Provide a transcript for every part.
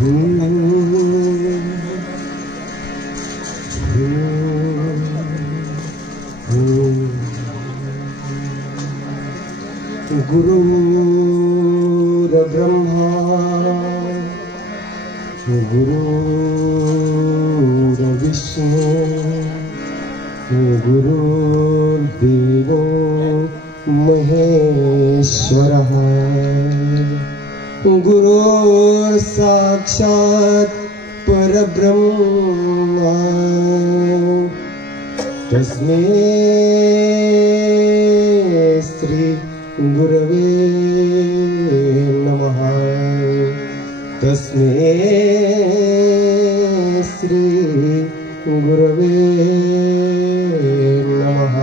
गुरुर्ब्रह्मा गुरुर्विष्णु गुरुर्देवो महेश्वरः गुरुर्साक्षात् परब्रह्म तस्मै श्री गुरवे नमः। तस्मै श्री गुरवे नमः।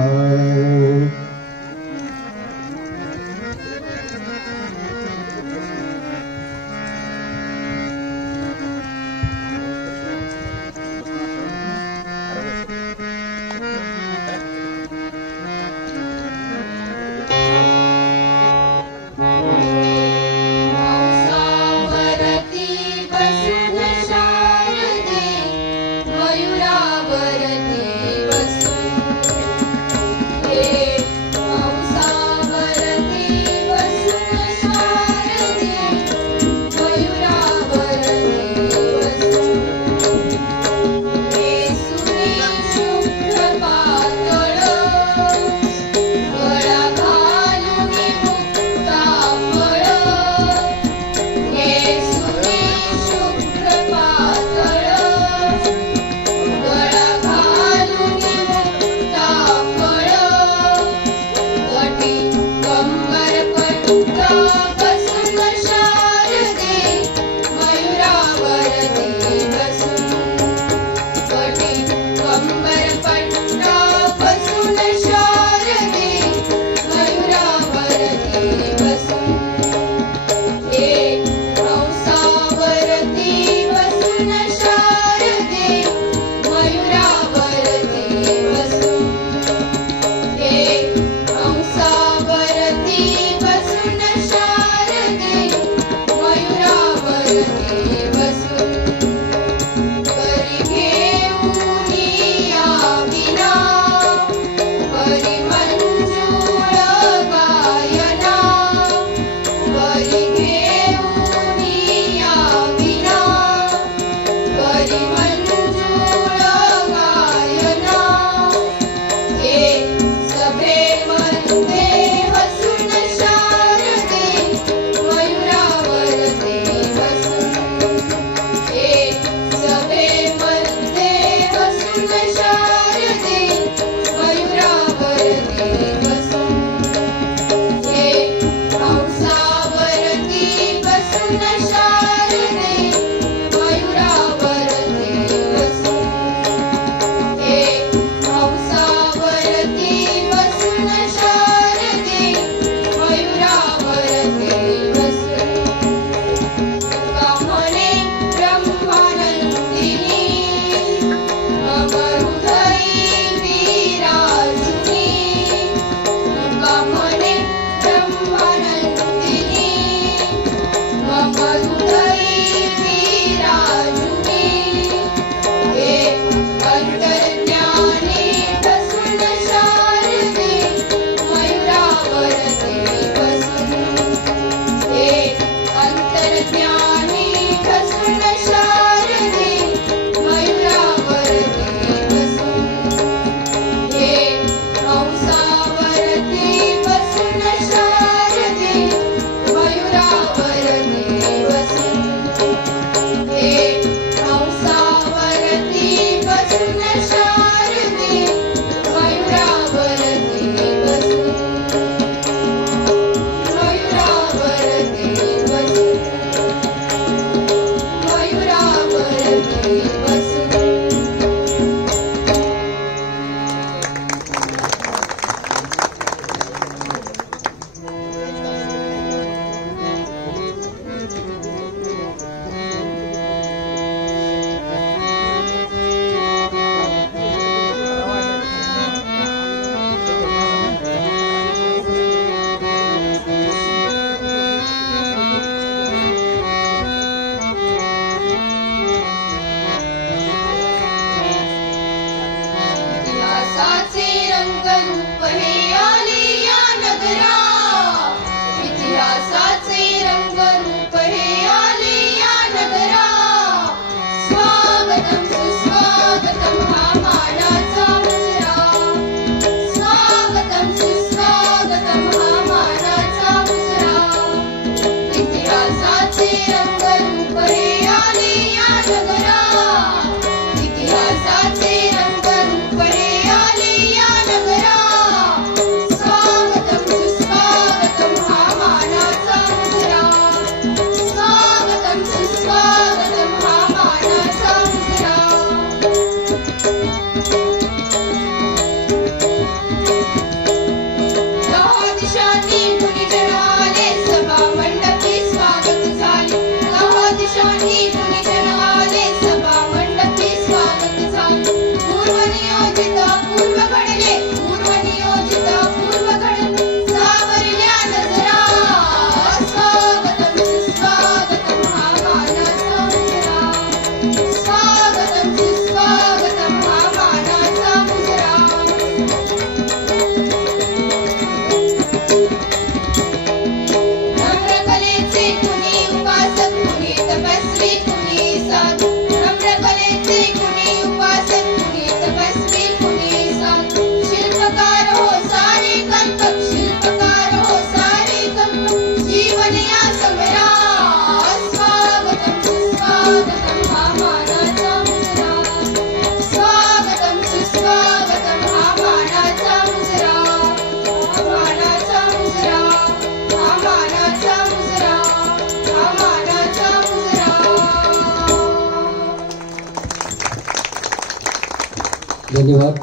धन्यवाद.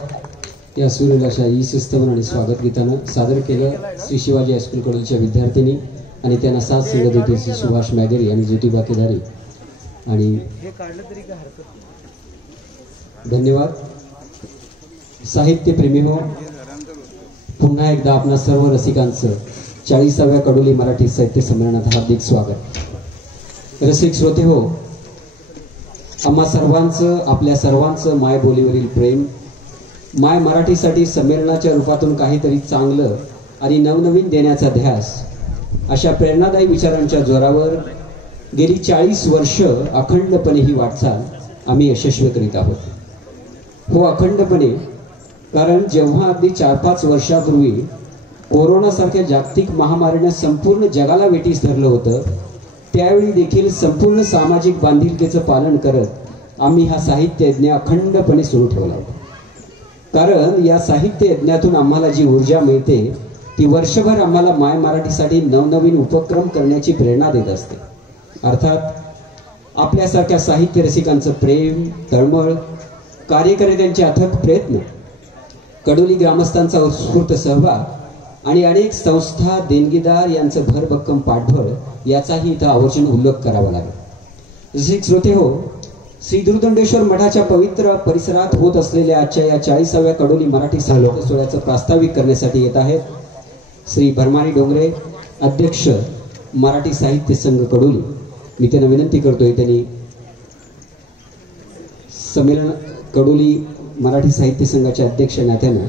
या सुरेल अशा ई शिस्तवन आणि स्वागत गीतानं सादर केलं श्री शिवाजी हायस्कूल कॉलेजच्या विद्यार्थिनी आणि त्यांना साथ संगत होते श्री सुभाष मॅगेरी आणि ज्योतिबा केदारी. आणि धन्यवाद. साहित्यप्रेमी हो, पुन्हा एकदा आपणा सर्व रसिकांचं 40व्या कडोली मराठी साहित्य संमेलनात हार्दिक स्वागत. रसिक श्रोते हो, आम्हा सर्वांचं, आपल्या सर्वांचं मायबोलीवरील प्रेम, माय मराठीसाठी संमेलनाच्या रूपातून काहीतरी चांगलं आणि नवनवीन देण्याचा ध्यास, अशा प्रेरणादायी विचारांच्या जोरावर गेली 40 वर्ष अखंडपणे ही वाटचाल आम्ही यशस्वी करीत आहोत. हो, अखंडपणे. कारण जेव्हा अगदी 4-5 वर्षापूर्वी कोरोनासारख्या जागतिक महामारीने संपूर्ण जगाला वेठीस धरलं होतं, त्यावेळी देखील संपूर्ण सामाजिक बांधिलकीचं पालन करत आम्ही हा साहित्य यज्ञ अखंडपणे सुरू ठेवला होता. कारण या साहित्य यज्ञातून आम्हाला जी ऊर्जा मिळते ती वर्षभर आम्हाला माय मराठीसाठी नवनवीन उपक्रम करण्याची प्रेरणा देत असते. अर्थात आपल्यासारख्या साहित्य रसिकांचं प्रेम, तळमळ, कार्यकर्त्यांचे अथक प्रयत्न, कडोली ग्रामस्थांचा उत्स्फूर्त सहभाग आणि अनेक संस्था, देणगीदार यांचं भरभक्कम पाठबळ याचाही इथं आवर्जून उल्लेख करावा लागेल. रसिक श्रोते हो, श्री दुर्दंडेश्वर मठाच्या पवित्र परिसरात होत असलेल्या आजच्या या 40व्या कडोली मराठी साहित्य सोहळ्याचं प्रास्ताविक करण्यासाठी येत आहेत श्री भरमारी डोंगरे, अध्यक्ष मराठी साहित्य संघ कडोली. मी त्यांना विनंती करतोय त्यांनी संमेलन कडोली मराठी साहित्य संघाच्या अध्यक्ष नात्यानं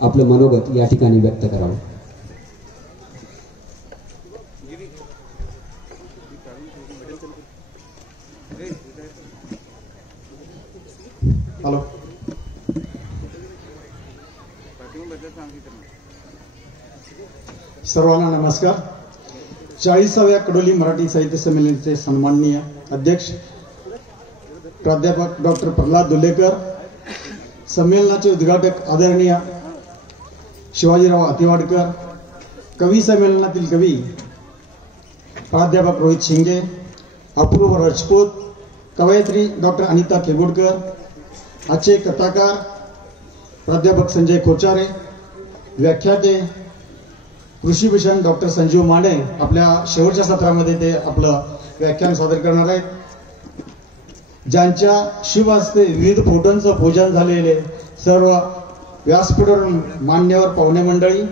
आपलं मनोगत या ठिकाणी व्यक्त करावं. हॅलो, सर्वांना नमस्कार. 40व्या कडोली मराठी साहित्य संमेलनाचे सन्माननीय अध्यक्ष प्राध्यापक डॉक्टर प्रल्हाद दुल्लेकर, संमेलनाचे उद्घाटक आदरणीय शिवाजीराव अतिवाडकर, कवी संमेलनातील कवी प्राध्यापक रोहित शिंगे, अपूर्व राजपूत, कवयित्री डॉक्टर अनिता केगुडकर, आजचे कथाकार प्राध्यापक संजय खोचारे, व्याख्याते कृषीभूषण डॉक्टर संजीव माने आपल्या शेवटच्या सत्रामध्ये ते आपलं व्याख्यान सादर करणार आहेत. ज्यांच्या शुभ हस्ते विविध फोटोंचं पूजन झालेले सर्व व्यासपीठावर मान्यवर पाहुणे मंडळी,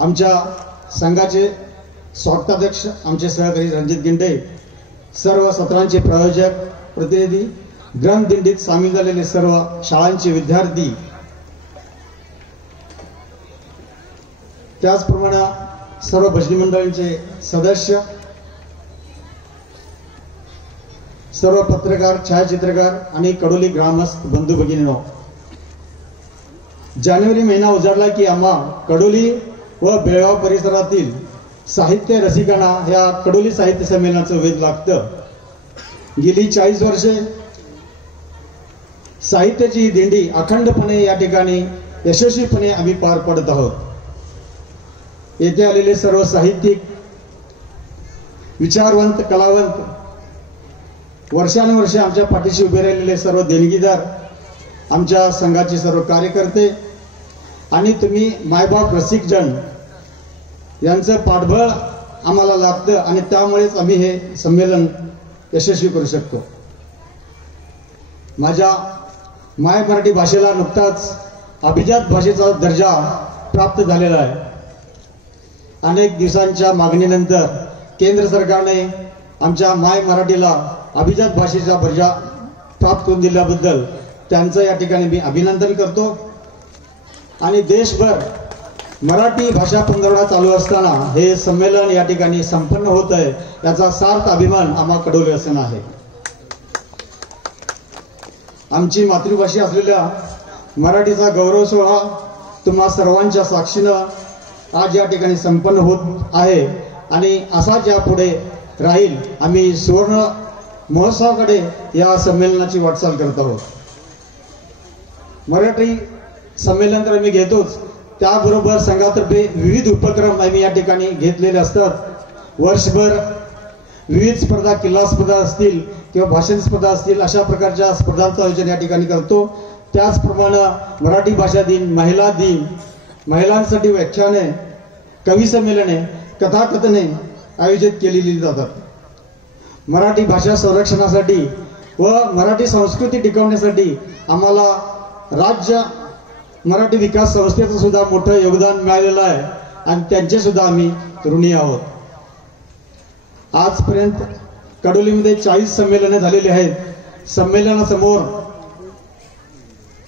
आमच्या संघाचे स्वागताध्यक्ष आमचे सहकारी रणजित गिंडे, सर्व सत्रांचे प्रायोजक, प्रतिनिधी, ग्रंथदिंडीत सामील झालेले सर्व शाळांचे विद्यार्थी, त्याचप्रमाणे सर्व भजनी मंडळांचे सदस्य, सर्व पत्रकार, छायाचित्रकार आणि कडोली ग्रामस्थ बंधू भगिनींनो, जानेवारी महिना उजाडला की आम्हा कडोली व बेळगाव परिसरातील साहित्य रसिकांना ह्या कडोली साहित्य संमेलनाचं वेध लागतं. गेली 40 वर्षे साहित्याची ही दिंडी अखंडपणे या ठिकाणी यशस्वीपणे आम्ही पार पडत आहोत. येथे आलेले सर्व साहित्यिक, विचारवंत, कलावंत, वर्षानुवर्षे आमच्या पाठीशी उभे राहिलेले सर्व देणगीदार, आमच्या संघाचे सर्व कार्यकर्ते आणि तुम्ही मायबाप रसिकजन यांचं पाठबळ आम्हाला लागतं आणि त्यामुळेच आम्ही हे संमेलन यशस्वी करू शकतो. माझ्या माय मराठी भाषेला नुकताच अभिजात भाषेचा दर्जा प्राप्त झालेला आहे. अनेक दिवसांच्या मागणीनंतर केंद्र सरकारने आमच्या माय मराठीला अभिजात भाषेचा दर्जा प्राप्त करून दिल्याबद्दल त्यांचं या ठिकाणी मी अभिनंदन करतो. आणि देशभर मराठी भाषा पंधरवडा चालू असताना हे संमेलन या ठिकाणी संपन्न होत आहे, याचा सार्थ अभिमान आम्हा कडोली असणं आहे. आमची मातृभाषा असलेल्या मराठीचा गौरव सोहळा तुम्हा सर्वांच्या साक्षीनं आज या ठिकाणी संपन्न होत आहे आणि असाच यापुढे राहील. आम्ही सुवर्ण महोत्सवाकडे या संमेलनाची वाटचाल करत आहोत. मराठी संमेलन तर आम्ही घेतोच, त्याबरोबर संघातर्फे विविध उपक्रम आम्ही या ठिकाणी घेतलेले असतात. वर्षभर विविध स्पर्धा, किल्ला स्पर्धा असतील किंवा भाषण स्पर्धा असतील, अशा प्रकारच्या स्पर्धांचं आयोजन या ठिकाणी करतो. त्याचप्रमाणे मराठी भाषा दिन, महिला दिन, महिलांसाठी व्याख्याने, कवी संमेलने, कथाकथने आयोजित केलेली जातात. मराठी भाषा संरक्षणासाठी व मराठी संस्कृती टिकवण्यासाठी आम्हाला राज्य मराठी विकास संस्थेचं सुद्धा मोठं योगदान मिळालेलं आहे आणि त्यांचे सुद्धा आम्ही ऋणी आहोत. आजपर्यंत कडोलीमध्ये 40 संमेलने झालेली आहेत.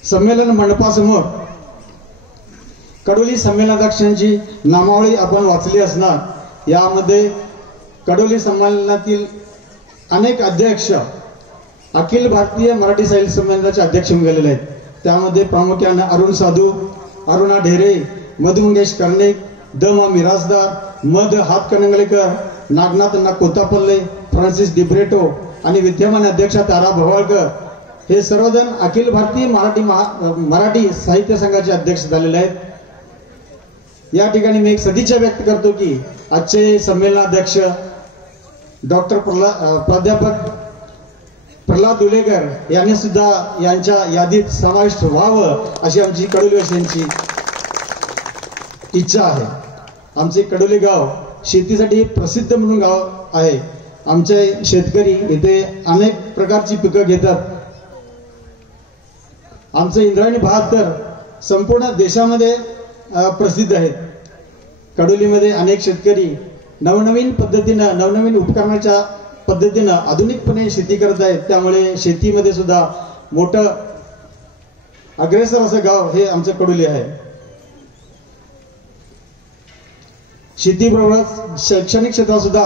संमेलन मंडपासमोर कडोली संमेलनाध्यक्षांची नामावळी आपण वाचली असणार. यामध्ये कडोली संमेलनातील अनेक अध्यक्ष अखिल भारतीय मराठी साहित्य संमेलनाचे अध्यक्ष गेलेले आहेत. त्यामध्ये प्रामुख्याने अरुण साधू, अरुणा ढेरे, मधु मंगेश कर्णिक, द मा मिरासदार, मद हातकणंगलेकर, नागनाथ अण्णा कोतापल्ले, फ्रान्सिस डिब्रेटो आणि विद्यमान अध्यक्ष तारा भवाळकर हे सर्वजण अखिल भारतीय मराठी साहित्य संघाचे अध्यक्ष झालेले आहेत. या ठिकाणी मी एक सदिच्छा व्यक्त करतो की आजचे संमेलनाध्यक्ष डॉक्टर प्राध्यापक प्रल्हाद दुलेकर यांनी सुद्धा यांच्या यादीत समाविष्ट व्हावं अशी आमची कडोलीवासियांची इच्छा आहे. आमचे कडोली गाव शेतीसाठी प्रसिद्ध म्हणून गाव आहे. आमचे शेतकरी इथे अनेक प्रकारची पिकं घेतात. आमचे इंद्रायणी भात तर संपूर्ण देशामध्ये प्रसिद्ध आहेत. कडोलीमध्ये अनेक शेतकरी नवनवीन पद्धतीनं, नवनवीन उपकरणाच्या पद्धतीनं आधुनिकपणे शेती करत आहेत. त्यामुळे शेतीमध्ये सुद्धा मोठं अग्रेसर असं गाव हे आमचं कडोली आहे. शेतीबरोबरच शैक्षणिक क्षेत्रात सुद्धा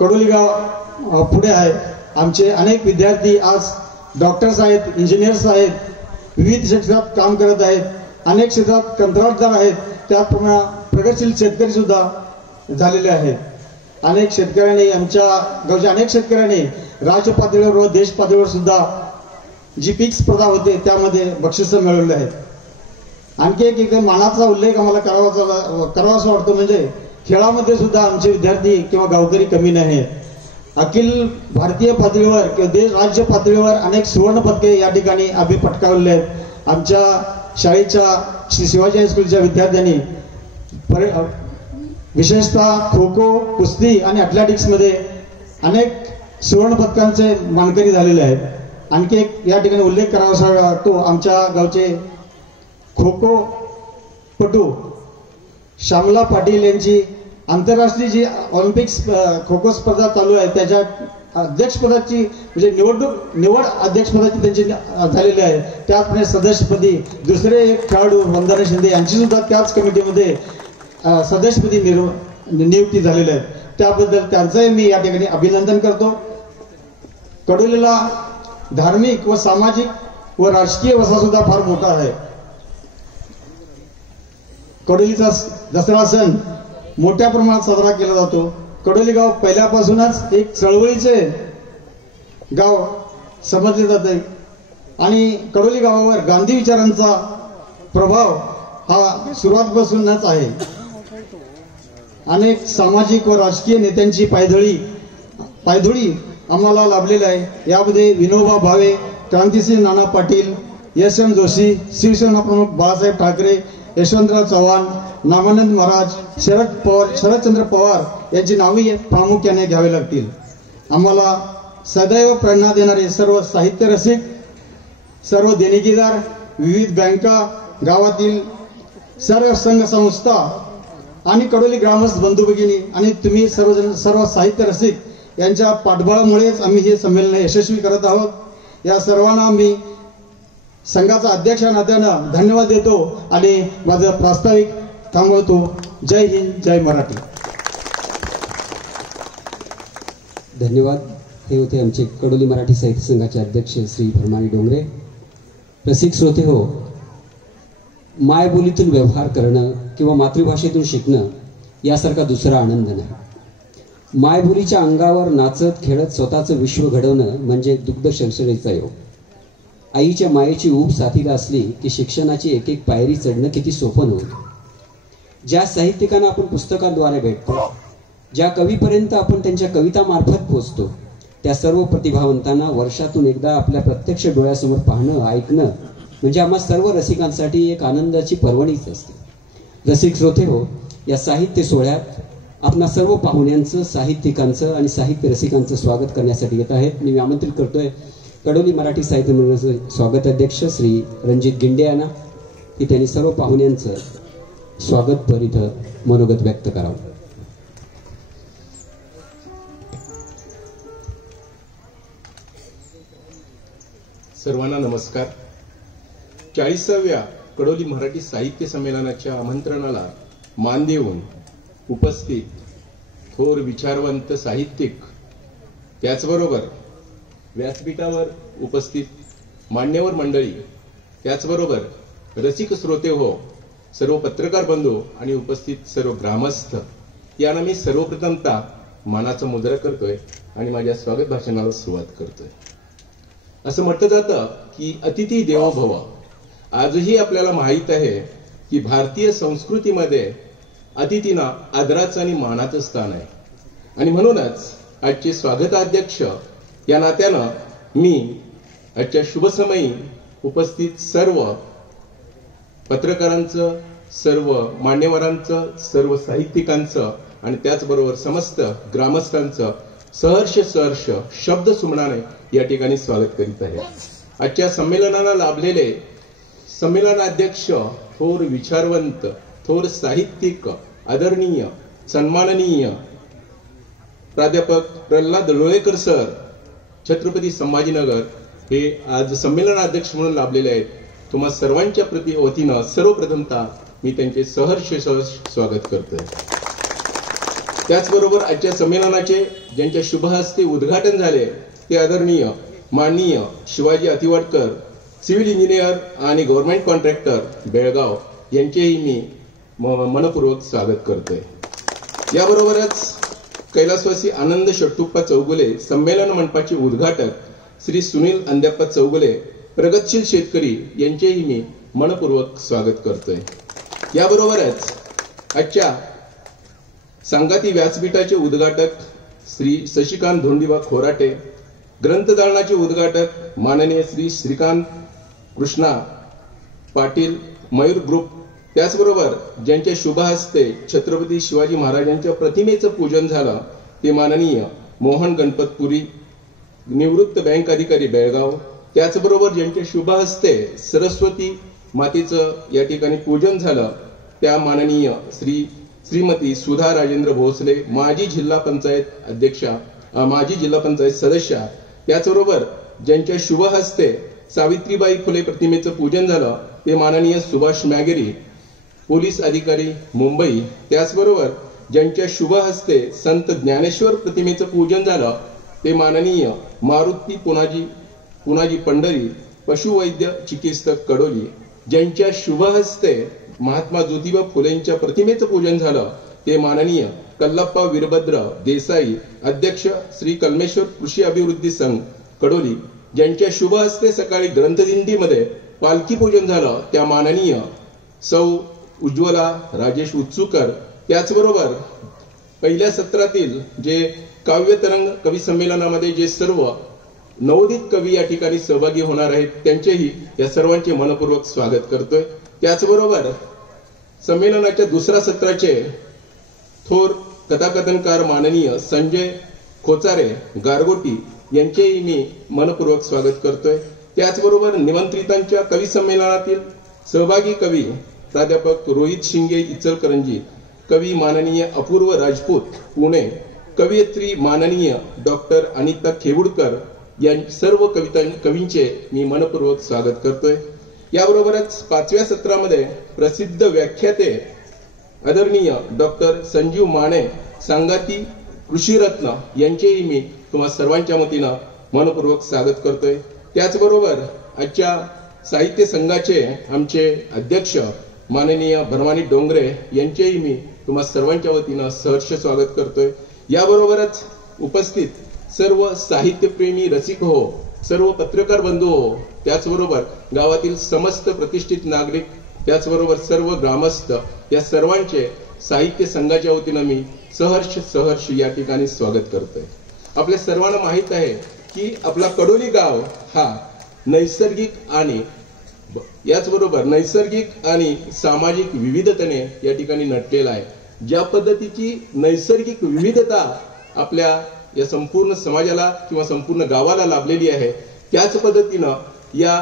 कडोली गाव पुढे आहे. आमचे अनेक विद्यार्थी आज डॉक्टर्स आहेत, इंजिनियर्स आहेत, विविध क्षेत्रात काम करत आहेत. अनेक क्षेत्रात कंत्राटदार आहेत. त्याचप्रमाणे प्रगतशील शेतकरी सुद्धा झालेले आहेत. अनेक शेतकऱ्यांनी, आमच्या गावच्या अनेक शेतकऱ्यांनी राज्य पातळीवर व देश पातळीवर सुद्धा जी पीक स्पर्धा होते त्यामध्ये बक्षिसं मिळवले आहेत. आणखी एक मानाचा उल्लेख आम्हाला करावासा वाटतो म्हणजे खेळामध्ये सुद्धा आमचे विद्यार्थी किंवा गावकरी कमी नाहीत. अखिल भारतीय पातळीवर किंवा राज्य पातळीवर अनेक सुवर्ण पदके या ठिकाणी आम्ही पटकावलेले आहेत. आमच्या शाळेच्या श्री शिवाजी हायस्कूलच्या विद्यार्थ्यांनी विशेषतः खो खो, कुस्ती आणि अथलेटिक्स मध्ये अनेक सुवर्ण पदकांचे मानकरी झालेले आहेत. आणखी एक या ठिकाणी उल्लेख करावासा वाटतो. आमच्या गावचे खो खो पटू श्यामला पाटील यांची आंतरराष्ट्रीय जी ऑलिम्पिक्स खो खो स्पर्धा चालू आहे त्याच्या अध्यक्षपदाची म्हणजे निवड अध्यक्षपदाची त्यांची झालेली आहे. त्याचप्रमाणे सदस्यपदी दुसरे एक खेळाडू वंदना शिंदे यांची सुद्धा त्याच कमिटीमध्ये सदस्यपदी नियुक्ती झालेली आहे. त्याबद्दल त्यांचंही मी या ठिकाणी अभिनंदन करतो. कडोलीला धार्मिक व सामाजिक व राजकीय वसा सुद्धा फार मोठा आहे. कडोलीचा दसरा सण मोठ्या प्रमाणात साजरा केला जातो. कडोली गाव पहिल्यापासूनच एक चळवळीचे गाव समजले जाते आणि कडोली गावावर गांधी विचारांचा प्रभाव हा सुरुवातपासूनच आहे. अनेक सामाजिक व राजकीय नेत्यांची पायधुळी आम्हाला लाभलेली आहे. यामध्ये विनोबा भावे, क्रांतिसिंह नाना पाटील, एस एम जोशी, शिवसेना प्रमुख बाळासाहेब ठाकरे, यशवंतराव चव्हाण, नामानंद महाराज, शरदचंद्र पवार यांची नावे प्रामुख्याने घ्यावी लागतील. आम्हाला सदैव प्रेरणा देणारे सर्व साहित्य रसिक, सर्व देणगीदार, विविध बँका, गावातील सर्व संघ संस्था आणि कडोली ग्रामस्थ बंधू भगिनी आणि तुम्ही सर्व साहित्य रसिक यांच्या पाठबळामुळेच आम्ही हे संमेलन यशस्वी करत आहोत. या सर्वांना मी संघाचा अध्यक्ष नात्यानं धन्यवाद देतो आणि माझं प्रास्ताविक थांबवतो. जय हिंद, जय मराठी. धन्यवाद. हे होते आमचे कडोली मराठी साहित्य संघाचे अध्यक्ष श्री भरमानी डोंगरे. रसिक श्रोते हो, मायबोलीतून व्यवहार करणं किंवा मातृभाषेतून शिकणं यासारखा दुसरा आनंद नाही. मायबोलीच्या अंगावर नाचत खेळत स्वतःचं विश्व घडवणं म्हणजे दुग्ध शर्षरेचा योग. आईच्या मायेची ऊब साथीला असली की शिक्षणाची एक एक पायरी चढणं किती सोपं नव्हतं. ज्या साहित्यिकांना आपण पुस्तकांद्वारे भेटतो, ज्या कवीपर्यंत आपण त्यांच्या कवितामार्फत पोचतो त्या सर्व प्रतिभावंतांना वर्षातून एकदा आपल्या प्रत्यक्ष डोळ्यासमोर पाहणं ऐकणं म्हणजे आम्हा सर्व रसिकांसाठी एक आनंदाची पर्वणीच असते। रसिक श्रोते हो, या साहित्य सोहळ्यात आपणा सर्व पाहुण्यांचं, साहित्यिकांचं आणि साहित्य रसिकांचं स्वागत करण्यासाठी येत आहेत। मी आमंत्रित करतोय कडोली मराठी साहित्य मंडळाचे स्वागत अध्यक्ष श्री रणजित गिंडे यांना की त्यांनी सर्व पाहुण्यांचं स्वागतपर इथं मनोगत व्यक्त करावं। सर्वांना नमस्कार। 40व्या कडोली मराठी साहित्य संमेलनाच्या आमंत्रणाला मान देऊन उपस्थित थोर विचारवंत साहित्यिक, त्याचबरोबर व्यासपीठावर उपस्थित मान्यवर मंडळी, त्याचबरोबर रसिक श्रोते हो, सर्व पत्रकार बंधू आणि उपस्थित सर्व ग्रामस्थ यांना मी सर्वप्रथमतः मानाचा मुजरा करतोय आणि माझ्या स्वागत भाषणाला सुरुवात करतोय। असं म्हटलं जातं की अतिथी देवो भव। आजही आपल्याला माहित आहे की भारतीय संस्कृतीमध्ये अतिथींना आदराचं आणि मानाचं स्थान आहे आणि म्हणूनच आजचे स्वागताध्यक्ष या नात्यानं मी आजच्या शुभसमयी उपस्थित सर्व पत्रकारांचं, सर्व मान्यवरांचं, सर्व साहित्यिकांचं आणि त्याचबरोबर समस्त ग्रामस्थांचं सहर्ष शब्द सुमनाने या ठिकाणी स्वागत करीत आहे। आजच्या संमेलनाला लाभलेले संमेलनाध्यक्ष, थोर विचारवंत, थोर साहित्यिक, आदरणीय, सन्माननीय प्राध्यापक प्रल्हाद लोळेकर सर, छत्रपती संभाजीनगर हे आज संमेलनाध्यक्ष म्हणून लाभलेले आहेत। तुम्हा सर्वांच्या वतीनं सर्वप्रथमतः मी त्यांचे सहर्ष स्वागत करतोय। त्याचबरोबर आजच्या संमेलनाचे ज्यांच्या शुभ हस्ते उद्घाटन झाले ते आदरणीय माननीय शिवाजी अतिवाडकर, सिव्हिल इंजिनियर आणि गव्हर्नमेंट कॉन्ट्रॅक्टर बेळगाव यांचेही मी मनपूर्वक स्वागत करतोय। याबरोबरच कैलासवासी आनंद षटुप्पा चौगुले संमेलन मंडपाचे उद्घाटक श्री सुनील अंद्याप्पा चौगुले, प्रगतशील शेतकरी यांचेही मी मनपूर्वक स्वागत करतोय। याबरोबरच आजच्या सांगाती व्यासपीठाचे उद्घाटक श्री शशिकांत धोंडीबा खोराटे, ग्रंथदालनाचे उद्घाटक माननीय श्री श्रीकांत कृष्णा पाटील, मयूर ग्रुप, त्याचबरोबर ज्यांच्या शुभ हस्ते छत्रपती शिवाजी महाराजांच्या प्रतिमेचं पूजन झालं ते माननीय मोहन गणपतपुरी, निवृत्त बँक अधिकारी बेळगाव, त्याचबरोबर ज्यांच्या शुभ हस्ते सरस्वती मातेचं या ठिकाणी पूजन झालं त्या माननीय श्रीमती सुधा राजेंद्र भोसले, माजी जिल्हा पंचायत अध्यक्षा, माजी जिल्हा पंचायत सदस्या, त्याचबरोबर ज्यांच्या शुभ हस्ते सावित्रीबाई फुले प्रतिमेचं पूजन झालं ते माननीय सुभाष मॅगेरी, पोलीस अधिकारी मुंबई, त्याचबरोबर ज्यांच्या शुभ हस्ते संत ज्ञानेश्वर प्रतिमेचं पूजन झालं ते माननीय मारुती पुनाजी पंढरी, पशुवैद्य चिकित्सक कडोली, ज्यांच्या शुभ हस्ते महात्मा ज्योतिबा फुलेंच्या प्रतिमेचं पूजन झालं ते माननीय कल्लप्पा वीरभद्र देसाई, अध्यक्ष श्री कलमेश्वर कृषी अभिवृद्धी संघ कडोली, ज्यांच्या शुभ हस्ते सकाळी ग्रंथदिंडीमध्ये पालखी पूजन झालं त्या माननीय सौ उज्ज्वला राजेश उत्सुकर, त्याचबरोबर पहिल्या सत्रातील जे काव्य तरंग कवी संमेलनामध्ये जे सर्व नवोदित कवी या ठिकाणी सहभागी होणार आहेत त्यांचेही या सर्वांचे मनपूर्वक स्वागत करतोय। त्याचबरोबर संमेलनाच्या दुसऱ्या सत्राचे थोर कथाकथनकार माननीय संजय खोचारे गारगोटी यांचेही मी मनपूर्वक स्वागत करतोय। त्याचबरोबर निमंत्रितांच्या कवी संमेलनातील सहभागी कवी प्राध्यापक रोहित शिंगे इचलकरंजी, कवी माननीय अपूर्व राजपूत पुणे, कवयित्री माननीय डॉक्टर अनिता खेवुडकर या सर्व कवींचे मी मनपूर्वक स्वागत करतोय। याबरोबरच 5व्या सत्रामध्ये प्रसिद्ध व्याख्याते आदरणीय डॉक्टर संजीव माने, सांगाती कृषीरत्न यांचेही मी तुम्हा सर्वांच्या वतीनं मनपूर्वक स्वागत करतोय। त्याचबरोबर आजच्या साहित्य संघाचे आमचे अध्यक्ष माननीय भरवानी डोंगरे यांचेही मी तुम्हा सर्वांच्या वतीनं सहर्ष स्वागत करतोय। याबरोबरच उपस्थित सर्व साहित्यप्रेमी रसिक हो, सर्व पत्रकार बंधू हो, त्याचबरोबर गावातील समस्त प्रतिष्ठित नागरिक, त्याचबरोबर सर्व ग्रामस्थ या सर्वांचे साहित्य संघाच्या वतीनं मी सहर्ष या ठिकाणी स्वागत करतोय. आपल्या सर्वांना माहित आहे की आपला कडोली गाव हा नैसर्गिक आणि याचबरोबर नैसर्गिक आणि सामाजिक विविधतेने या ठिकाणी नटलेला आहे. ज्या पद्धतीची नैसर्गिक विविधता आपल्या या संपूर्ण समाजाला किंवा संपूर्ण गावाला लाभलेली आहे, त्याच पद्धतीनं या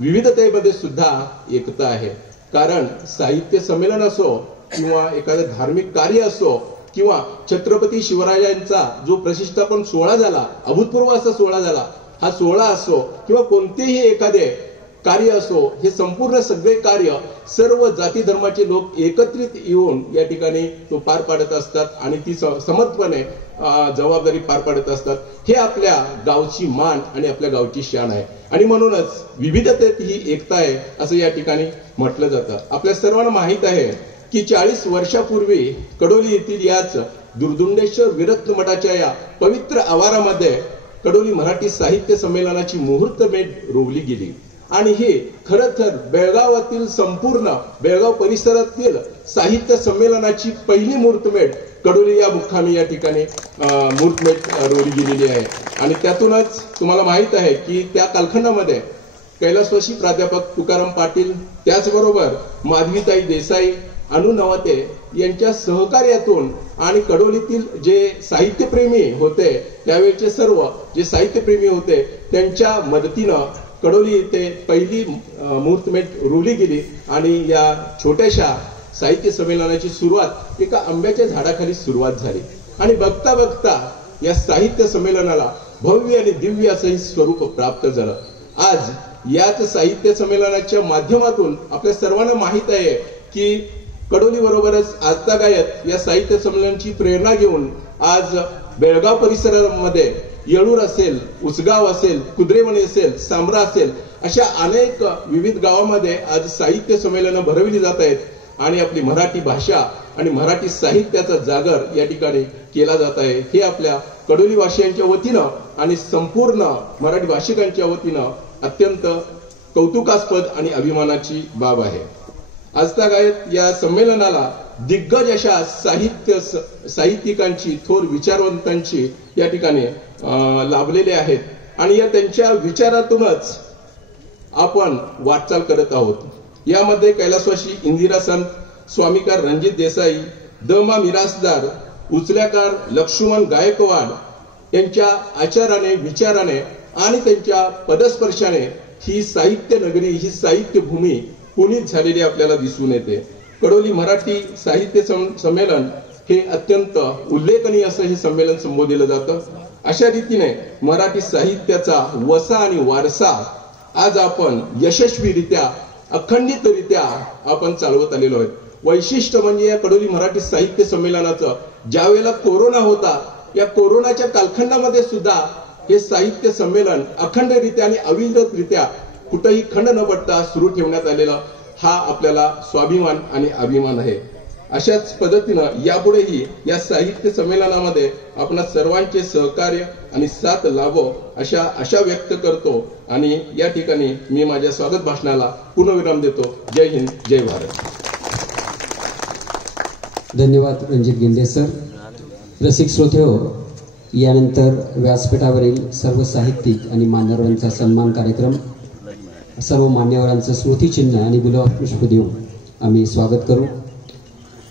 विविधतेमध्ये सुद्धा एकता आहे. कारण साहित्य संमेलन असो किंवा एखादं धार्मिक कार्य असो किंवा छत्रपती शिवरायांचा जो प्रतिष्ठापन सोहळा झाला, अभूतपूर्व असा सोहळा झाला, हा सोहळा असो किंवा कोणतेही एखादे कार्य असो, हे संपूर्ण सगळे कार्य सर्व जाती धर्माचे लोक एकत्रित येऊन या ठिकाणी तो पार पाडत असतात आणि ती समर्थपणे जबाबदारी पार पाडत असतात. हे आपल्या गावची मान आणि आपल्या गावची शान आहे आणि म्हणूनच विविधतेत ही एकता आहे असं या ठिकाणी म्हटलं जातं. आपल्या सर्वांना माहित आहे की 40 वर्षापूर्वी कडोली येथील याच दुर्दुंडेश्वर विरक्त मठाच्या या पवित्र आवारामध्ये कडोली मराठी साहित्य संमेलनाची मुहूर्तमेढ रोवली गेली आणि हे खरं तर बेळगावातील संपूर्ण बेळगाव परिसरातील साहित्य संमेलनाची पहिली मुहूर्तमेढ कडोली या मुक्कामी या ठिकाणी मुहूर्तमेढ रोवली गेलेली आहे. आणि त्यातूनच तुम्हाला माहित आहे की त्या कालखंडामध्ये कैलासवासी प्राध्यापक तुकाराम पाटील, त्याचबरोबर माधवीताई देसाई, अनु नवाते यांच्या सहकार्यातून आणि कडोलीतील जे साहित्यप्रेमी होते, त्यावेळेचे सर्व जे साहित्यप्रेमी होते, त्यांच्या मदतीनं कडोली येथे पहिली मुहूर्तमेढ रोवली गेली आणि या छोट्याशा साहित्य संमेलनाची सुरुवात एका आंब्याच्या झाडाखाली सुरुवात झाली आणि बघता बघता या साहित्य संमेलनाला भव्य आणि दिव्य असं स्वरूप प्राप्त झालं. आज याच साहित्य संमेलनाच्या माध्यमातून आपल्या सर्वांना माहित आहे की कडोली बरोबरच आजतागायत या साहित्य संमेलनाची प्रेरणा घेऊन आज बेळगाव परिसरामध्ये येळूर असेल, उसगाव असेल, कुद्रेमणी असेल, सांब्रा असेल, अशा अनेक विविध गावांमध्ये आज साहित्य संमेलनं भरविली जात आहेत आणि आपली मराठी भाषा आणि मराठी साहित्याचा जागर या ठिकाणी केला जात आहे. हे आपल्या कडोली वासियांच्या वतीनं आणि संपूर्ण मराठी भाषिकांच्या वतीनं अत्यंत कौतुकास्पद आणि अभिमानाची बाब आहे. आजतागायत या संमेलनाला दिग्गज अशा साहित्यिकांची, थोर विचारवंतांची या ठिकाणी लाभलेले आहेत आणि या त्यांच्या विचारातूनच आपण वाटचाल करत आहोत. यामध्ये कैलासवासी इंदिरा संत, स्वामीकार रणजित देसाई, द.मा. मिरासदार, उचल्याकार लक्ष्मण गायकवाड यांच्या आचाराने, विचाराने आणि त्यांच्या पदस्पर्शाने ही साहित्य नगरी, ही साहित्य भूमी पुनीत झालेली आपल्याला दिसून येते. कडोली मराठी साहित्य संमेलन हे अत्यंत उल्लेखनीय असं हे संमेलन संबोधलं जातं. अशा रीतीने मराठी साहित्याचा वसा आणि वारसा आज आपण यशस्वीरित्या, अखंडितरित्या आपण चालवत आलेलो आहोत. वैशिष्ट्य म्हणजे या कडोली मराठी साहित्य संमेलनाचं ज्यावेळेला कोरोना होता, या कोरोनाच्या कालखंडामध्ये सुद्धा हे साहित्य संमेलन अखंडरित्या आणि अविरतरित्या कुठेही खंड न पडता सुरू ठेवण्यात आलेला हा आपल्याला स्वाभिमान आणि अभिमान आहे. अशाच पद्धतीनं यापुढेही या साहित्य संमेलनामध्ये आपणा सर्वांचे सहकार्य आणि साथ लाभो अशा आशा व्यक्त करतो आणि या ठिकाणी मी माझ्या स्वागत भाषणाला पूर्णविराम देतो. जय हिंद, जय भारत. धन्यवाद रणजित गिंडे सर. रसिक श्रोतेहो, यानंतर व्यासपीठावरील सर्व साहित्यिक आणि मान्यवरांचा सन्मान कार्यक्रम, सर्व मान्यवरांचं स्मृतिचिन्ह आणि गुलाब पुष्प देऊन आम्ही स्वागत करू.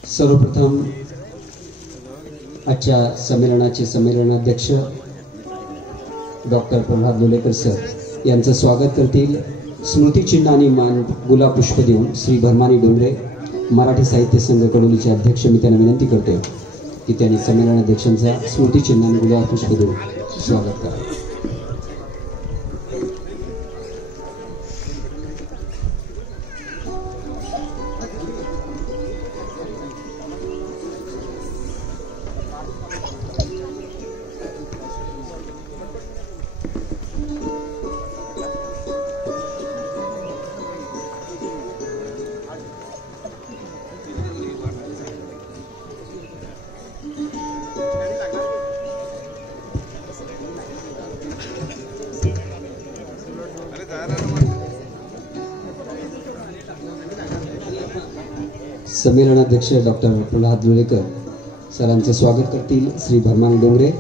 सर्वप्रथम आजच्या संमेलनाचे संमेलनाध्यक्ष डॉक्टर प्रल्हाद लोलेकर सर यांचं स्वागत करतील. स्मृतिचिन्ह आणि गुलाब पुष्प देऊन श्री भरमानी डोंगरे, मराठी साहित्य संघ कडोलीचे अध्यक्ष, मी त्यांना विनंती करतो की त्यांनी संमेलनाध्यक्षांचा स्मृतिचिन्ह आणि गुलाब पुष्प देऊन स्वागत करा. संमेलनाध्यक्ष डॉक्टर प्रल्हाद लोलेकर सरांचे स्वागत करतील श्री भरमान डोंगरे.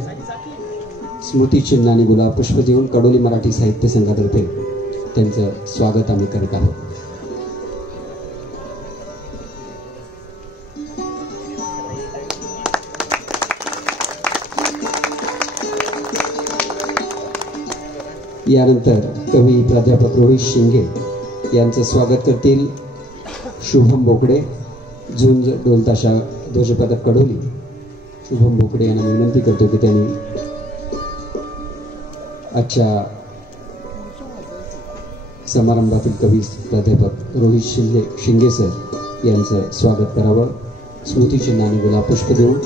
स्मृतिचिन्ह आणि गुलाब पुष्प देऊन कडोली मराठी साहित्य संघातर्फे त्यांचं स्वागत आम्ही करत आहोत. यानंतर कवी प्राध्यापक रोहित शिंगे यांचं स्वागत करतील शुभम बोकडे, झुंज ढोलताशा ध्वजपदक कडोली. शुभम बोकडे यांना विनंती करतो की त्यांनी आजच्या समारंभातील कवी प्राध्यापक रोहित शिंगे सर यांचं स्वागत करावं स्मृतिचिन्ह आणि गुलाब पुष्प देऊन.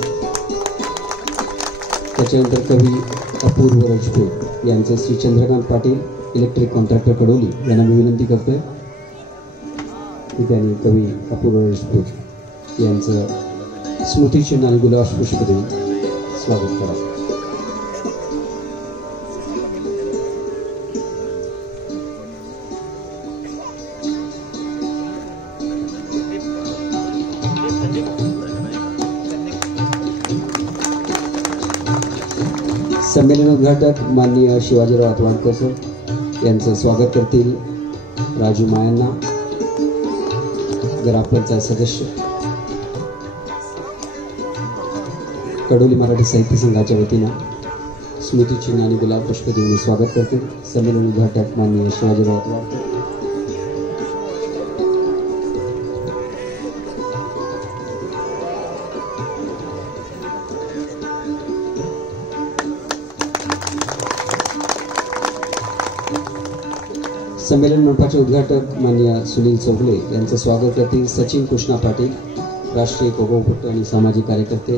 त्याच्यानंतर कवी अपूर्व राजपूत यांचं श्री चंद्रकांत पाटील इलेक्ट्रिक कॉन्ट्रॅक्टर कडोली यांना मी विनंती करतोय की त्यांनी कवी अपूर्व राजपूत यांचं स्मृतिचिन्ह आणि गुलाब पुष्प देऊन स्वागत करावं. संमेलन उद्घाटक माननीय शिवाजीराव अतवाडकर सर यांचं स्वागत करतील राजू मायांना, ग्रामपंचायत सदस्य. कडोली मराठी साहित्य संघाच्या वतीनं स्मृतिचिन्ह आणि गुलाब पुष्प देऊन स्वागत करतील संमेलन उद्घाटक माननीय शिवाजीराव अतवाडकर. संमेलन मंडपाचे उद्घाटक माननीय सुनील चौगले यांचं स्वागत करतील सचिन कृष्णा पाटील, राष्ट्रीय कोकणपट्टू आणि सामाजिक कार्यकर्ते.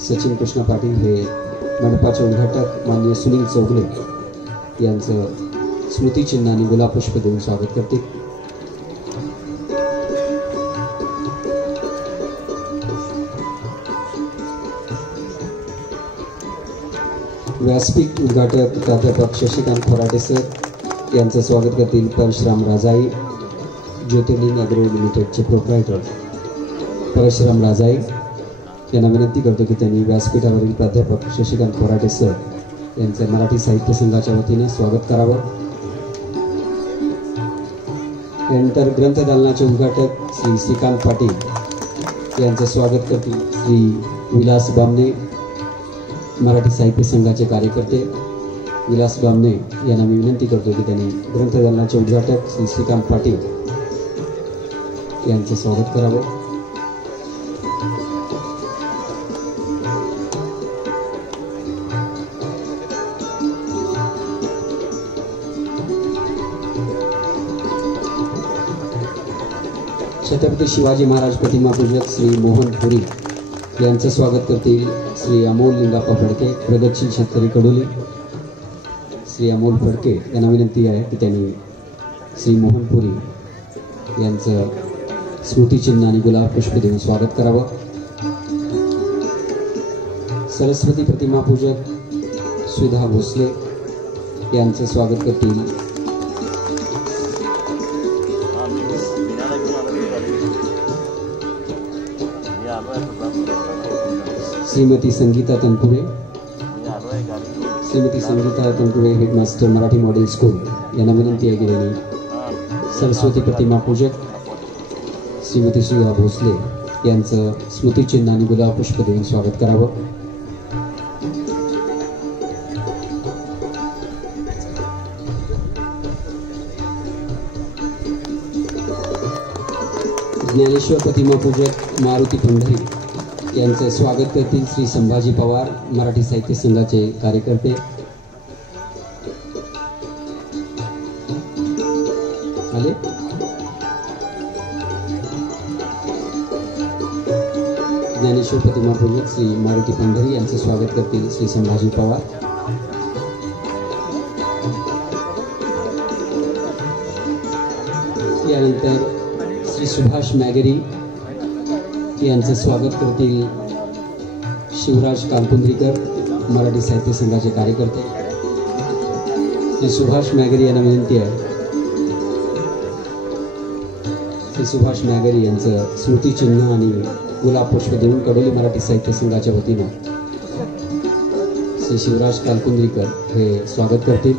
सचिन कृष्णा पाटील हे मंडपाचे उद्घाटक माननीय सुनील चौगले यांचं स्मृतिचिन्ह आणि गुलाब पुष्प देऊन स्वागत करतील. व्यासपीठ उद्घाटक प्राध्यापक शशिकांत खोराटे सर यांचं स्वागत करतील परशुराम राजाई, ज्योतिर्लिंग अॅग्रो लिमिटेडचे प्रोप्रायटर परशुराम राजाई यांना विनंती करतो की त्यांनी व्यासपीठावरील प्राध्यापक शशिकांत खोराटे सर यांचं मराठी साहित्य संघाच्या वतीने स्वागत करावं. यानंतर ग्रंथदालनाचे उद्घाटक श्री श्रीकांत पाटील यांचं स्वागत करतील श्री विलास बामणे, मराठी साहित्य संघाचे कार्यकर्ते. विलास बामणे यांना मी विनंती करतो की त्यांनी ग्रंथदालनाचे उद्घाटक श्री श्रीकांत पाटील यांचं स्वागत करावं. छत्रपती शिवाजी महाराज प्रतिमा पूजक श्री मोहन पुरी यांचं स्वागत करतील श्री अमोल लिंगाप्पा फडके, प्रगतशील शेतकरी कडोली. श्री अमोल फडके यांना विनंती आहे की त्यांनी श्री मोहन पुरी यांचं स्मृतिचिन्ह आणि गुलाब पुष्प देऊन स्वागत करावं. सरस्वती प्रतिमा पूजक सुधा भोसले यांचं स्वागत करतील Shrimati Sangeeta Tanpure. Shrimati Sangeeta Tanpure headmaster Marathi model school यांना विनंती आहे की त्यांनी सरस्वती प्रतिमा पूजक श्रीमती सुधा भोसले यांचं स्मृतिचिन्ह आणि गुलाब पुष्प देऊन स्वागत करावं. ज्ञानेश्वर प्रतिमा पूजक मारुती पंढरी यांचं स्वागत करतील श्री संभाजी पवार, मराठी साहित्य संघाचे कार्यकर्ते. आले ज्ञानेश्वर प्रतिमा पूजक श्री मारुती पंढरी यांचं स्वागत करतील श्री संभाजी पवार. यानंतर श्री सुभाष मॅगरी यांचं स्वागत करतील शिवराज कालपुंद्रीकर, मराठी साहित्य संघाचे कार्यकर्ते. श्री सुभाष मॅगरी यांना विनंती आहे श्री सुभाष नागरी यांचं स्मृतिचिन्ह आणि गुलाब पुष्प देऊन कडोली मराठी साहित्य संघाच्या वतीनं श्री शिवराज कालकुंद्रीकर हे स्वागत करतील.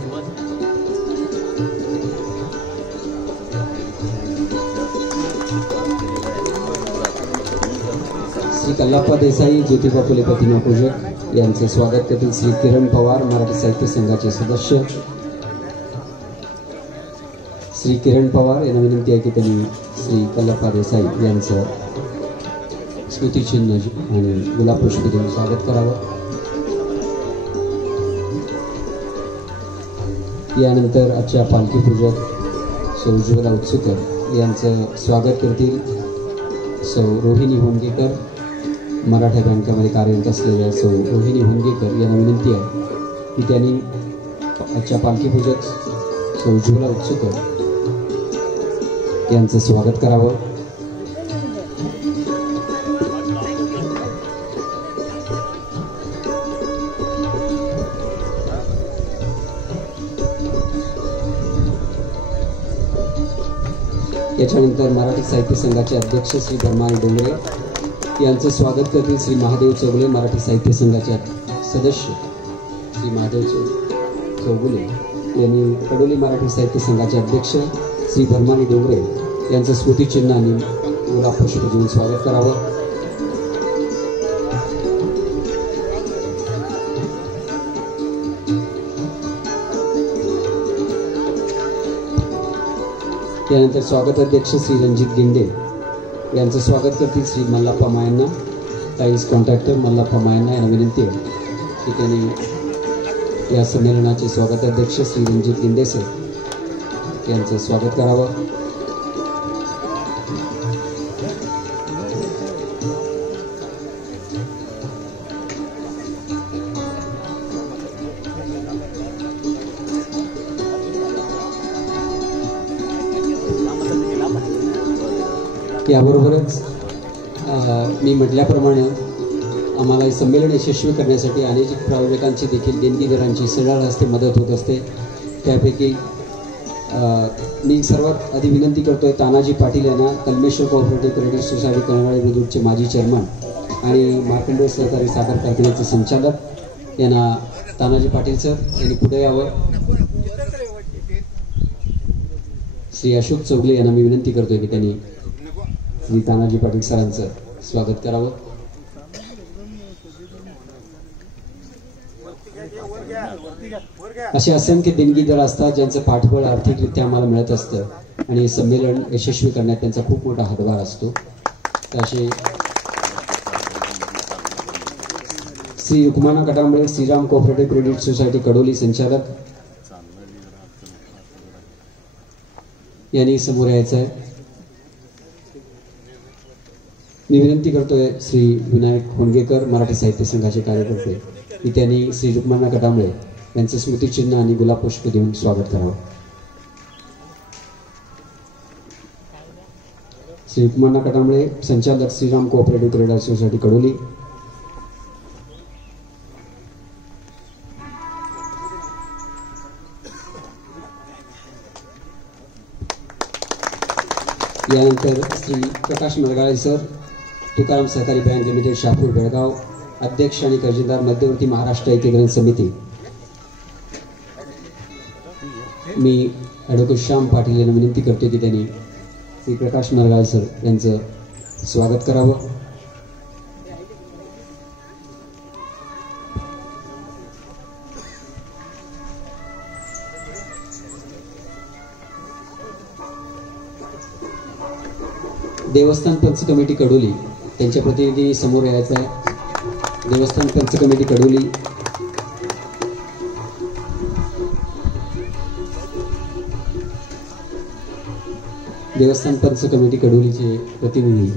श्री कल्लाप्पा देसाई ज्योतिबा फुले प्रतिमा पूजक यांचे स्वागत करतील श्री किरण पवार मराठी साहित्य संघाचे सदस्य. श्री किरण पवार यांना विनंती आहे की त्यांनी श्री कल्लाप्पा देसाई यांचं स्मृतिचिन्ह आणि गुलाब पुष्प देऊन स्वागत करावं. यानंतर आजच्या पालखी पूजक सौ उज्ज्वला उत्सुकर यांचं स्वागत करतील सौ रोहिणी होंगेकर. मराठा बँकेमध्ये कार्यरत असलेल्या सौ रोहिणी होंगेकर यांना विनंती आहे की त्यांनी आजच्या पालखी पूजक सौ उज्ज्वला उत्सुकर यांचं स्वागत करावं. याच्यानंतर मराठी साहित्य संघाचे अध्यक्ष श्री भरमानी डोंगरे यांचं स्वागत करतील श्री महादेव चौगुले. मराठी साहित्य संघाचे सदस्य श्री महादेव चौगुले यांनी कडोली मराठी साहित्य संघाचे अध्यक्ष श्री भरमानी डोंगरे यांचं स्मृतिचिन्ह आणि गुलाब पुष्प देऊन स्वागत करावं. त्यानंतर स्वागत अध्यक्ष श्री रणजित गिंडे यांचं स्वागत करतील श्री मल्लाप्पा मायण्णा. टाईल्स कॉन्ट्रॅक्टर मल्लाप्पा मायण्णा यांना विनंती आहे की त्यांनी या संमेलनाचे स्वागत अध्यक्ष श्री रणजित गिंडे सर यांचं स्वागत करावं. याबरोबरच मी म्हटल्याप्रमाणे आम्हाला हे संमेलन यशस्वी करण्यासाठी अनेक प्रायोजकांची देखील देणगीदारांची सरळ हस्ते मदत होत असते. त्यापैकी मी सर्वात आधी विनंती करतोय तानाजी पाटील यांना, कलमेश्वर कोऑपरेटिव्ह क्रेडिट सोसायटी कळवळे बुद्रुकचे माजी चेअरमन आणि मार्कंडेय सहकारी साखर कारखान्याचे संचालक यांना तानाजी पाटील सर यांनी पुढे यावं. श्री अशोक चौगले यांना मी विनंती करतोय की त्यांनी श्री तानाजी पाटील सरांचं स्वागत करावं. असे असंख्य देणगीदार असतात ज्यांचं पाठबळ आर्थिकरित्या आम्हाला मिळत असतं आणि संमेलन यशस्वी करण्यात त्यांचा खूप मोठा हातभार असतो. असे Shri Rukmana Katambale Shriram cooperative credit society Kadoli संचालक यांनी समोर यायचं आहे. मी विनंती करतोय श्री विनायक होंगेकर मराठी साहित्य संघाचे कार्यकर्ते की त्यांनी श्री रुक्माना कटांबळे यांचं स्मृतिचिन्ह आणि गुलाब पुष्प देऊन स्वागत करावं. श्री रुक्माना कटांबळे संचालक Shriram cooperative credit society Kadoli. यानंतर श्री प्रकाश मरगाळे सर, तुकाराम सहकारी बँक लिमिटेड शहापूर बेळगाव, अध्यक्ष आणि कर्जदार मध्यवर्ती महाराष्ट्र एकीकरण समिती. मी ॲडव्होकेट श्याम पाटील यांना विनंती करतो की त्यांनी श्री प्रकाश मरगाळे सर यांचं स्वागत करावं. देवस्थान पंच कमिटी कडोली त्यांच्या प्रतिनिधी समोर यायचं आहे. देवस्थान पंच कमिटी कडोली. देवस्थान पंच कमिटी कडोलीचे प्रतिनिधी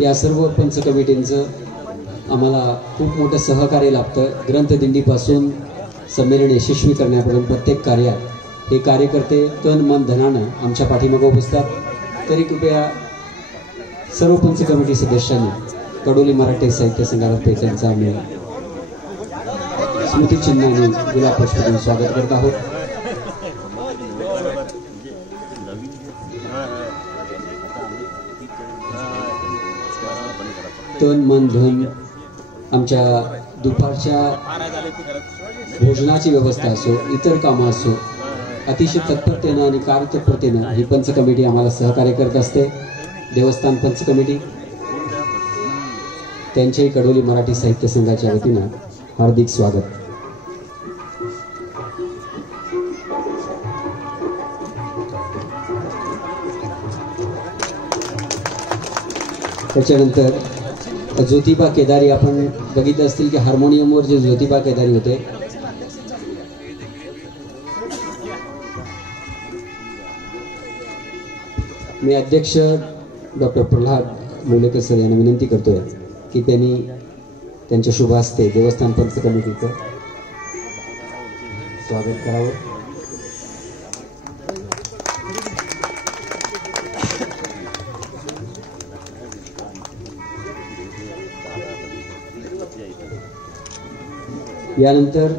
या सर्व पंच कमिटींचं आम्हाला खूप मोठं सहकार्य लाभतं. ग्रंथदिंडीपासून संमेलन यशस्वी करण्यापर्यंत प्रत्येक कार्यात हे कार्यकर्ते तन मन धनानं आमच्या पाठीमागे बसतात. तरी कृपया सर्व पंच कमिटी सदस्यांनी कडोली मराठी साहित्य संघातर्फे त्यांचा आम्ही स्मृतिचिन्ह आणि गुलाब पुष्प देऊन स्वागत करत आहोत. तन मन धन आमच्या दुपारच्या भोजनाची व्यवस्था असो, इतर कामं असो, अतिशय तत्परतेनं आणि कार्यतत्परतेनं ही पंच कमिटी आम्हाला सहकार्य करत असते. देवस्थान पंच कमिटी त्यांच्याही कडोली मराठी साहित्य संघाच्या वतीनं हार्दिक स्वागत. त्याच्यानंतर ज्योतिबा केदारी आपण बघितलं असतील की हार्मोनियमवर जे ज्योतिबा केदारी होते मी अध्यक्ष डॉक्टर प्रल्हाद लोलेकर सर यांना विनंती करतोय की त्यांनी त्यांच्या शुभ हस्ते देवस्थान पंच कमिटीचं स्वागत करावं. यानंतर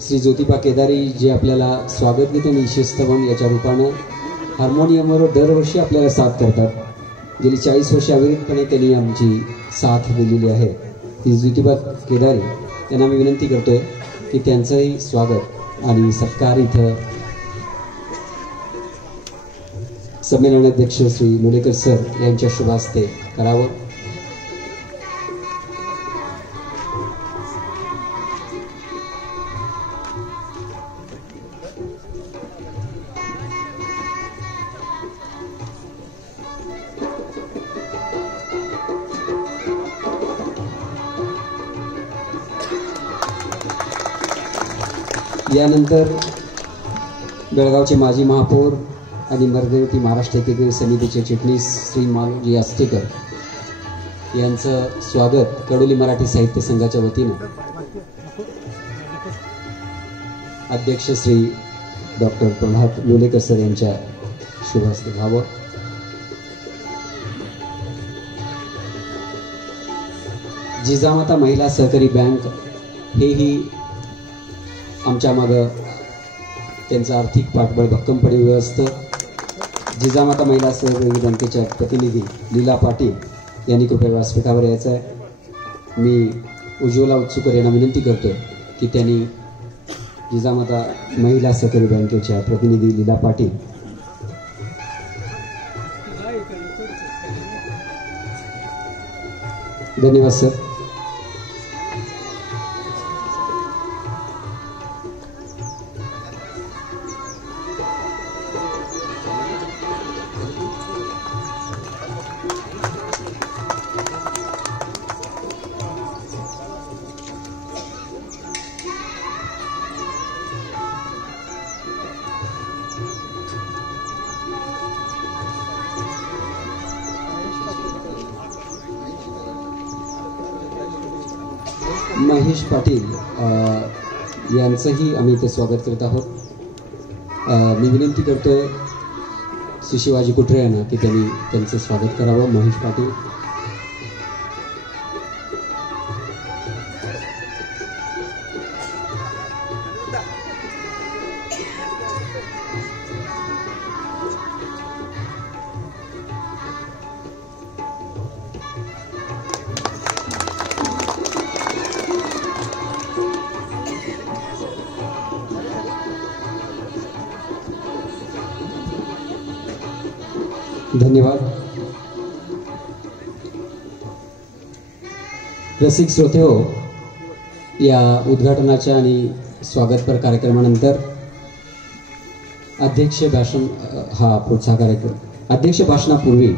श्री ज्योतिबा केदारी जे आपल्याला स्वागत गीत आणि शिस्तवन याच्या रूपानं हार्मोनियमवर दरवर्षी आपल्याला साथ करतात. गेली 40 वर्षे अविरतपणे त्यांनी आमची साथ दिलेली आहे. ती ज्योतिबा केदारी यांना मी विनंती करतोय की त्यांचंही स्वागत आणि सत्कार इथं संमेलनाध्यक्ष श्री लोलेकर सर यांच्या शुभ हस्ते करावं. यानंतर बेळगावचे माजी महापौर आणि मर्देवती महाराष्ट्र एकीकरण समितीचे चिटणीस श्री मालोजी आस्टेकर यांचं स्वागत कडोली मराठी साहित्य संघाच्या वतीनं अध्यक्ष श्री डॉक्टर प्रल्हाद लोलेकर सर यांच्या शुभ हस्ते व्हावं. जिजामाता महिला सहकारी बँक हेही आमच्या मागं त्यांचं आर्थिक पाठबळ भक्कमपणे उभं असतं. जिजामाता महिला सहकारी बँकेच्या प्रतिनिधी लीला पाटील यांनी कृपया व्यासपीठावर यायचं आहे. मी उज्ज्वला उत्सुकर यांना विनंती करतोय की त्यांनी जिजामाता महिला सहकारी बँकेच्या प्रतिनिधी लीला पाटील धन्यवाद सर. महेश पाटील यांचंही आम्ही इथे स्वागत करत आहोत. मी विनंती करतोय श्री शिवाजी कुठरे यांना की त्यांनी त्यांचं स्वागत करावं. महेश पाटील धन्यवाद. रसिक श्रोते हो, या उद्घाटनाच्या आणि स्वागतपर कार्यक्रमानंतर अध्यक्ष भाषण हा पुढचा कार्यक्रम. अध्यक्ष भाषणापूर्वी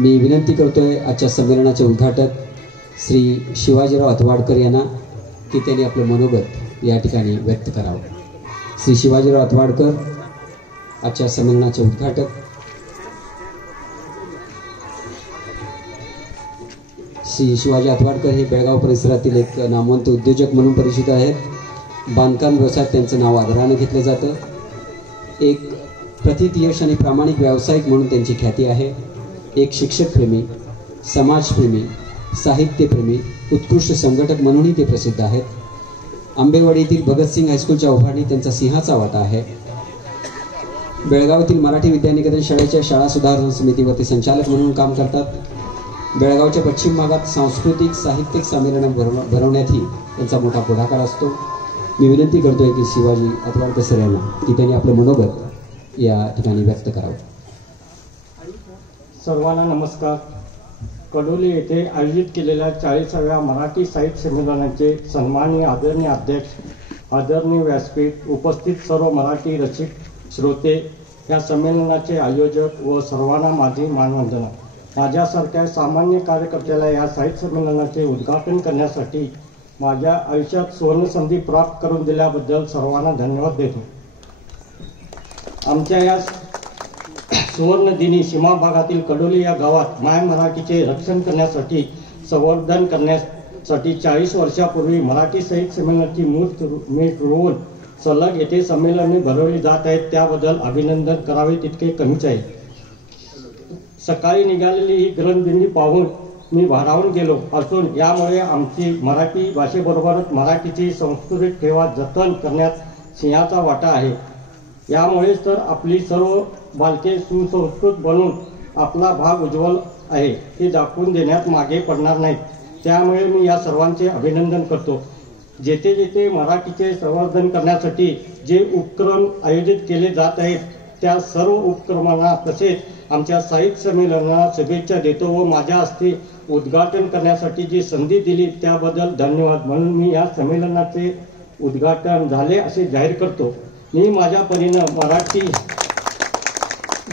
मी विनंती करतोय आजच्या संमेलनाचे उद्घाटक श्री शिवाजीराव अथवाडकर यांना की त्यांनी आपलं मनोगत या ठिकाणी व्यक्त करावं. श्री शिवाजीराव अथवाडकर आजच्या संमेलनाचे उद्घाटक. श्री शिवाजी अथवाडकर हे बेळगाव परिसरातील एक नामवंत उद्योजक म्हणून परिचित आहेत. बांधकाम व्यवसायात त्यांचं नाव आदरानं घेतलं जातं. एक प्रतियश आणि प्रामाणिक व्यावसायिक म्हणून त्यांची ख्याती आहे. एक शिक्षकप्रेमी, समाजप्रेमी, साहित्यप्रेमी, उत्कृष्ट संघटक म्हणूनही ते प्रसिद्ध आहेत. आंबेवाडी येथील भगतसिंग हायस्कूलच्या उभारणी त्यांचा सिंहाचा वाटा आहे. बेळगाव येथील मराठी विद्यानिकेतन शाळेच्या शाळा सुधारणा समितीवर ते संचालक म्हणून काम करतात. बेळगावच्या पश्चिम भागात सांस्कृतिक साहित्यिक संमेलन भरवण्यातही त्यांचा मोठा पुढाकार असतो. मी विनंती करतोय की शिवाजी अतिवाडकर सर यांना की त्यांनी आपलं मनोगत या ठिकाणी व्यक्त करावं. सर्वांना नमस्कार. कडोली येथे आयोजित केलेल्या 40व्या मराठी साहित्य संमेलनाचे सन्माननीय आदरणीय अध्यक्ष, आदरणीय व्यासपीठ, उपस्थित सर्व मराठी रसिक श्रोते, या संमेलनाचे आयोजक व सर्वांना माझी मानवंदना. माझ्यासारख्या सामान्य कार्यकर्त्याला या साहित्य संमेलनाचे उद्घाटन करण्यासाठी माझ्या आयुष्यात सुवर्णसंधी प्राप्त करून दिल्याबद्दल सर्वांना धन्यवाद देतो. आमच्या या सुवर्ण दिनी सीमा भागातील कडोली या गावात माय मराठीचे रक्षण करण्यासाठी, संवर्धन करण्यासाठी 40 वर्षापूर्वी मराठी साहित्य संमेलनाची मीठ रोवून सलग येथे संमेलने भरवली जात आहेत. त्याबद्दल अभिनंदन करावे तितके कमीच आहे. सकाळी निघालेली ही ग्रंथदिंडी पाहून मी भारावून गेलो असून यामुळे आमची मराठी भाषेबरोबरच मराठीची सांस्कृतिक ठेवा जतन करण्यात सिंहाचा वाटा आहे. यामुळेच तर आपली सर्व बालके सुसंस्कृत बनून आपला भाग उज्ज्वल आहे हे दाखवून देण्यात मागे पडणार नाहीत. त्यामुळे मी या सर्वांचे अभिनंदन करतो. जेथे जेथे मराठीचे संवर्धन करण्यासाठी जे उपक्रम आयोजित केले जात आहेत त्या सर्व उपक्रमांना तसेच आमच्या साहित्य संमेलनाला शुभेच्छा देतो व माझ्या हस्ते उद्घाटन करण्यासाठी जी संधी दिली त्याबद्दल धन्यवाद म्हणून मी या संमेलनाचे उद्घाटन झाले असे जाहीर करतो. मी माझ्या परीनं मराठी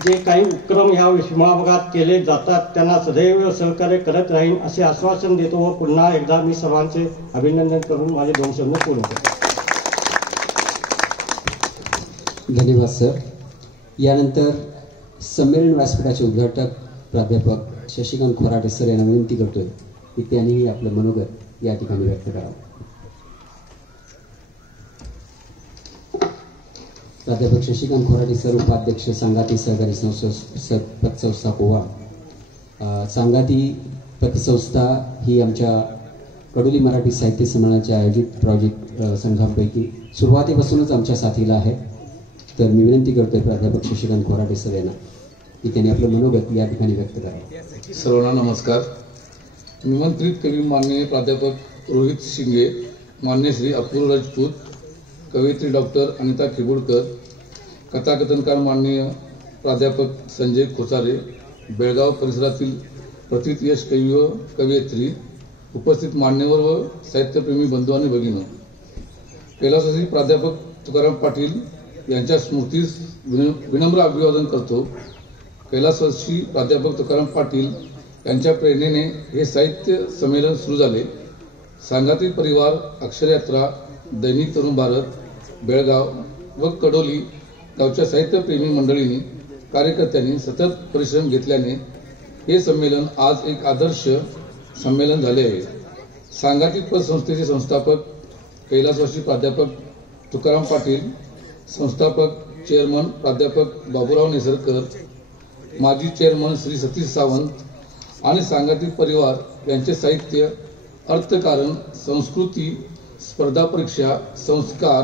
जे काही उपक्रम या विभागात केले जातात त्यांना सदैव सहकार्य करत राहीन असे आश्वासन देतो व पुन्हा एकदा मी सर्वांचे अभिनंदन करून माझे 2 शब्द पूर्ण करतो. धन्यवाद सर. यानंतर संमेलन व्यासपीठाचे उद्घाटक प्राध्यापक शशिकांत खोराटे सर यांना विनंती करतोय की त्यांनीही आपलं मनोगत या ठिकाणी व्यक्त करावं. प्राध्यापक शशिकांत खोराटे सर, उपाध्यक्ष सांगाती सहकारी पतसंस्था कोवा. सांगाती पतसंस्था ही आमच्या कडोली मराठी साहित्य संमेलनाचे आयोजित प्रोजेक्ट संघांपैकी सुरुवातीपासूनच आमच्या साथीला आहे. तर मी विनंती करतोय प्राध्यापक शशिकांत खोराटे सर यांना की त्यांनी आपलं मनोगत या ठिकाणी व्यक्त करावं. सर्वांना नमस्कार. निमंत्रित कवी माननीय प्राध्यापक रोहित शिंगे, मान्य श्री अपूर्व राजपूत, कवयित्री डॉक्टर अनिता खिबुडकर, कथाकथनकार माननीय प्राध्यापक संजय खोचारे, बेळगाव परिसरातील प्रथित यश कवी व कवयित्री, उपस्थित मान्यवर व साहित्यप्रेमी बंधू आणि भगिनी, कैलासवासी प्राध्यापक तुकाराम पाटील यांच्या स्मृतीस विनम्र अभिवादन करतो. कैलासवासी प्राध्यापक तुकाराम पाटील यांच्या प्रेरणेने हे साहित्य संमेलन सुरू झाले. सांगाती परिवार, अक्षरयात्रा, दैनिक तरुण भारत, बेळगाव व कडोली गावच्या साहित्यप्रेमी मंडळींनी, कार्यकर्त्यांनी सतत परिश्रम घेतल्याने हे संमेलन आज एक आदर्श संमेलन झाले आहे. सांगाती पतसंस्थेचे संस्थापक कैलासवासी प्राध्यापक तुकाराम पाटील, संस्थापक चेअरमन प्राध्यापक बाबूराव नेसरकर, माजी चेअरमन श्री सतीश सावंत आणि सांगाती परिवार यांचे साहित्य, अर्थकारण, संस्कृती, स्पर्धा परीक्षा, संस्कार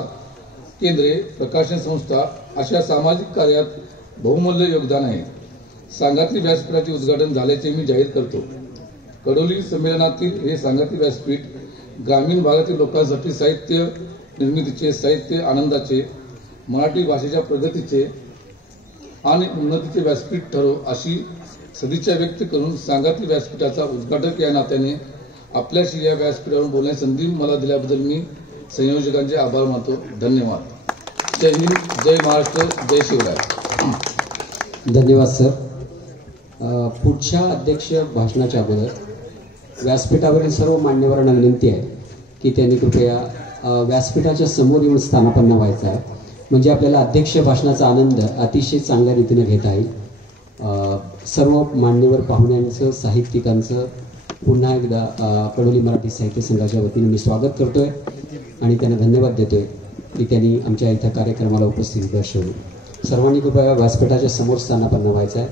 केंद्रे, प्रकाशन संस्था अशा सामाजिक कार्यात बहुमूल्य योगदान आहे. सांगाती व्यासपीठाचे उद्घाटन झाल्याचे मी जाहीर करतो. कडोली संमेलनातील हे सांगाती व्यासपीठ ग्रामीण भागातील लोकांसाठी साहित्य निर्मितीचे, साहित्य आनंदाचे, मराठी भाषेच्या प्रगतीचे आणि उन्नतीचे व्यासपीठ ठरो अशी सदिच्छा व्यक्त करून सांगाती व्यासपीठाचा उद्घाटक या नात्याने आपल्याशी या व्यासपीठावरून बोलण्याची संधी मला दिल्याबद्दल मी संयोजकांचे आभार मानतो. धन्यवाद. जय हिंद, जय महाराष्ट्र, जय शिवराय. धन्यवाद सर. पुढच्या अध्यक्ष भाषणाच्या अगोदर व्यासपीठावरील सर्व मान्यवरांना विनंती आहे की त्यांनी कृपया व्यासपीठाच्या समोर येऊन स्थानापन्न व्हायचं आहे, म्हणजे आपल्याला अध्यक्ष भाषणाचा आनंद अतिशय चांगल्या रीतीने घेता येईल. सर्व मान्यवर पाहुण्यांचं, साहित्यिकांचं पुन्हा एकदा कडोली मराठी साहित्य संघाच्या वतीने मी स्वागत करतोय आणि त्यांना धन्यवाद देतोय की त्यांनी आमच्या इथं कार्यक्रमाला उपस्थिती दर्शवली. सर्वांनी कृपया व्यासपीठाच्या समोर स्थानापन्न व्हायचं आहे.